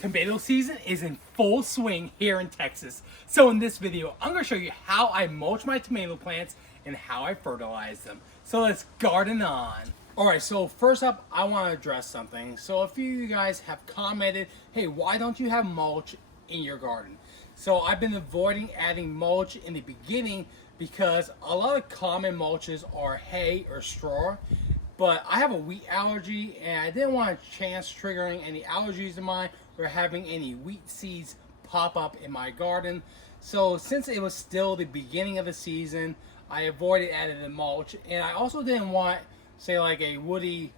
Tomato season is in full swing here in Texas. So in this video, I'm going to show you how I mulch my tomato plants and how I fertilize them. So let's garden on. Alright, so first up, I want to address something. So a few of you guys have commented, hey, why don't you have mulch in your garden? So I've been avoiding adding mulch in the beginning because a lot of common mulches are hay or straw. But I have a wheat allergy and I didn't want a chance triggering any allergies of mine or having any wheat seeds pop up in my garden. So since it was still the beginning of the season, I avoided adding the mulch, and I also didn't want, say, like a woody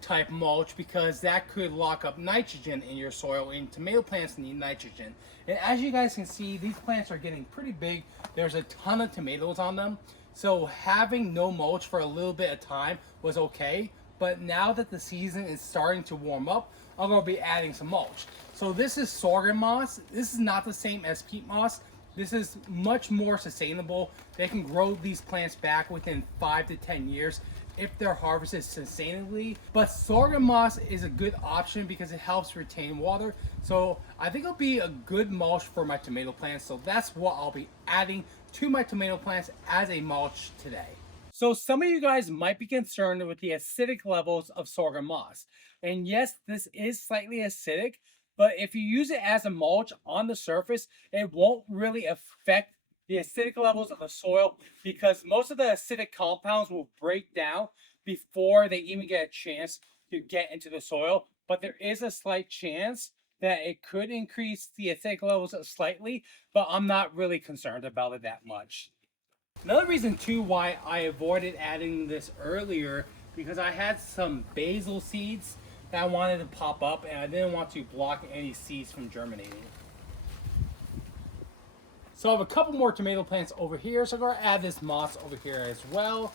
type mulch because that could lock up nitrogen in your soil, and tomato plants need nitrogen. And as you guys can see, these plants are getting pretty big. There's a ton of tomatoes on them. So having no mulch for a little bit of time was okay. But now that the season is starting to warm up, I'm going to be adding some mulch. So this is sorghum moss. This is not the same as peat moss. This is much more sustainable. They can grow these plants back within 5 to 10 years if they're harvested sustainably. But sorghum moss is a good option because it helps retain water. So I think it'll be a good mulch for my tomato plants. So that's what I'll be adding to my tomato plants as a mulch today. So some of you guys might be concerned with the acidic levels of sorghum moss. And yes, this is slightly acidic, but if you use it as a mulch on the surface, it won't really affect the acidic levels of the soil because most of the acidic compounds will break down before they even get a chance to get into the soil. But there is a slight chance that it could increase the acidic levels slightly, but I'm not really concerned about it that much. Another reason too why I avoided adding this earlier, because I had some basil seeds that I wanted to pop up and I didn't want to block any seeds from germinating. So I have a couple more tomato plants over here, so I'm going to add this moss over here as well.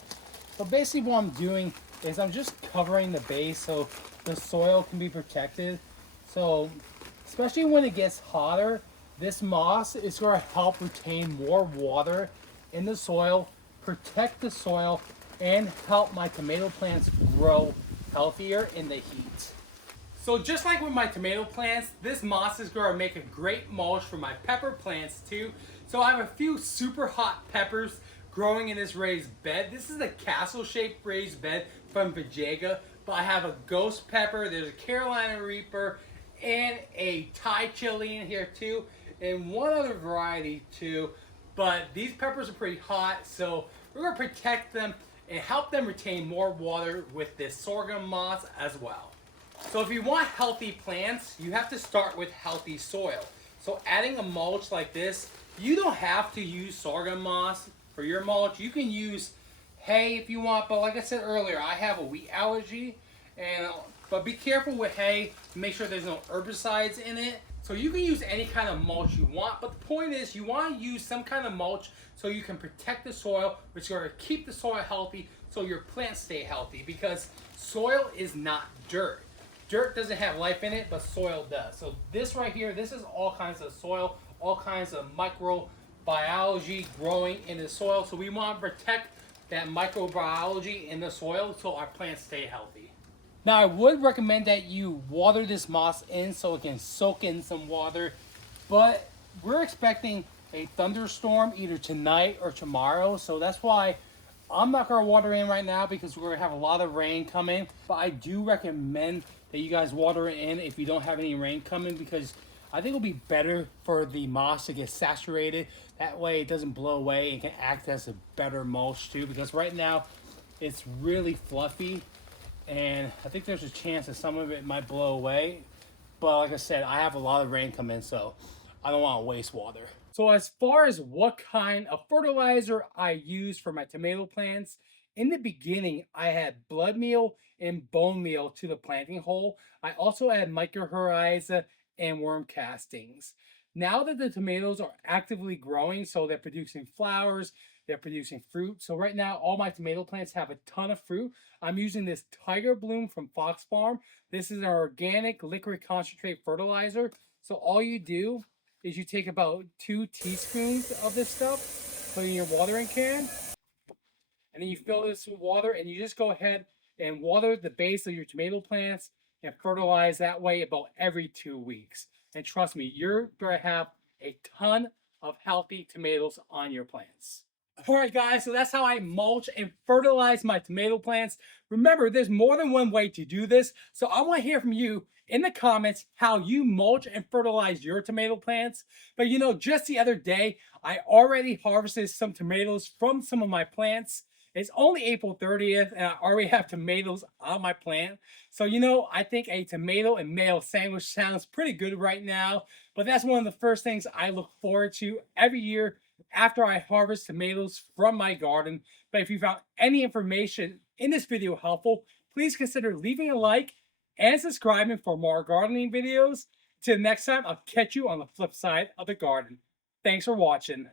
But basically what I'm doing is I'm just covering the base so the soil can be protected. So especially when it gets hotter, this moss is going to help retain more water in the soil, protect the soil, and help my tomato plants grow healthier in the heat. So just like with my tomato plants, this moss is going to make a great mulch for my pepper plants too. So I have a few super hot peppers growing in this raised bed. This is a castle-shaped raised bed from Vajayga, but I have a ghost pepper, there's a Carolina Reaper, and a Thai chili in here too, and one other variety too. But these peppers are pretty hot, so we're going to protect them and help them retain more water with this sorghum moss as well. So if you want healthy plants, you have to start with healthy soil. So adding a mulch like this, you don't have to use sorghum moss for your mulch. You can use hay if you want, but like I said earlier, I have a wheat allergy, but be careful with hay. Make sure there's no herbicides in it. So you can use any kind of mulch you want, but the point is you want to use some kind of mulch so you can protect the soil, which is going to keep the soil healthy so your plants stay healthy, because soil is not dirt. Dirt doesn't have life in it, but soil does. So this right here, this is all kinds of soil, all kinds of microbiology growing in the soil. So we want to protect that microbiology in the soil so our plants stay healthy. Now I would recommend that you water this moss in so it can soak in some water, but we're expecting a thunderstorm either tonight or tomorrow, so that's why I'm not going to water in right now because we're going to have a lot of rain coming. But I do recommend that you guys water it in if you don't have any rain coming, because I think it'll be better for the moss to get saturated. That way it doesn't blow away and can act as a better mulch too, because right now it's really fluffy and I think there's a chance that some of it might blow away. But like I said, I have a lot of rain coming, so I don't want to waste water. So as far as what kind of fertilizer I use for my tomato plants, in the beginning, I had blood meal and bone meal to the planting hole. I also add mycorrhiza and worm castings. Now that the tomatoes are actively growing, so they're producing flowers, they're producing fruit. So right now, all my tomato plants have a ton of fruit. I'm using this Tiger Bloom from Fox Farm. This is an organic liquid concentrate fertilizer. So all you do is you take about 2 teaspoons of this stuff, put it in your watering can, and then you fill this with water, and you just go ahead and water the base of your tomato plants and fertilize that way about every 2 weeks. And trust me, you're going to have a ton of healthy tomatoes on your plants. All right, guys, so that's how I mulch and fertilize my tomato plants. Remember, there's more than one way to do this, so I want to hear from you in the comments how you mulch and fertilize your tomato plants. But you know, just the other day, I already harvested some tomatoes from some of my plants. It's only April 30th, and I already have tomatoes on my plant. So, you know, I think a tomato and mayo sandwich sounds pretty good right now. But that's one of the first things I look forward to every year after I harvest tomatoes from my garden. But if you found any information in this video helpful, please consider leaving a like and subscribing for more gardening videos. Till next time, I'll catch you on the flip side of the garden. Thanks for watching.